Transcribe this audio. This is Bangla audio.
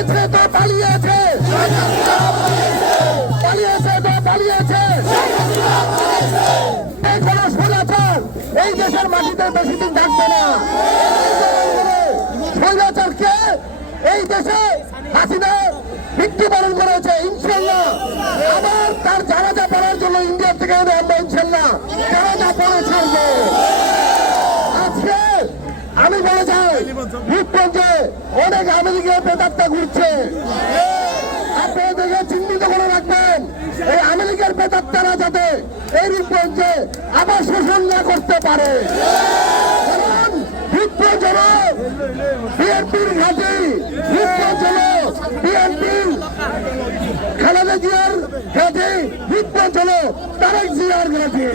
পালিয়েছে তো পালিয়েছে, পালিয়েছে তো পালিয়েছে। কোনো স্বৈরাচার এই দেশের মাটিতে বেশি দিন থাকবে না। স্বৈরাচারকে এই দেশে হাসিনা মৃত্যুবরণ করেছে, ইনশাল্লাহ আবার তার জানাজা পড়ার জন্য ইন্ডিয়া থেকে আমরা ইনশাল্লাহ জানাজা পড়ে ছাড়বো। আজকে আমি বলে যাই রূপগঞ্জে অনেক আমেরিকার প্রেতাত্মা ঘুরছে, আপনারা দেখে চিহ্নিত করে রাখবেন এই আমেরিকার প্রেতাত্মারা যাতে এই রূপগঞ্জে আবার শোষণ না করতে পারে। কারণ রূপগঞ্জ হল বিএনপির ঘাঁটি, রূপগঞ্জ হল বিএনপির খালেদা জিয়ার ঘাঁটি, রূপগঞ্জ হল তারেক জিয়ার ঘাঁটি।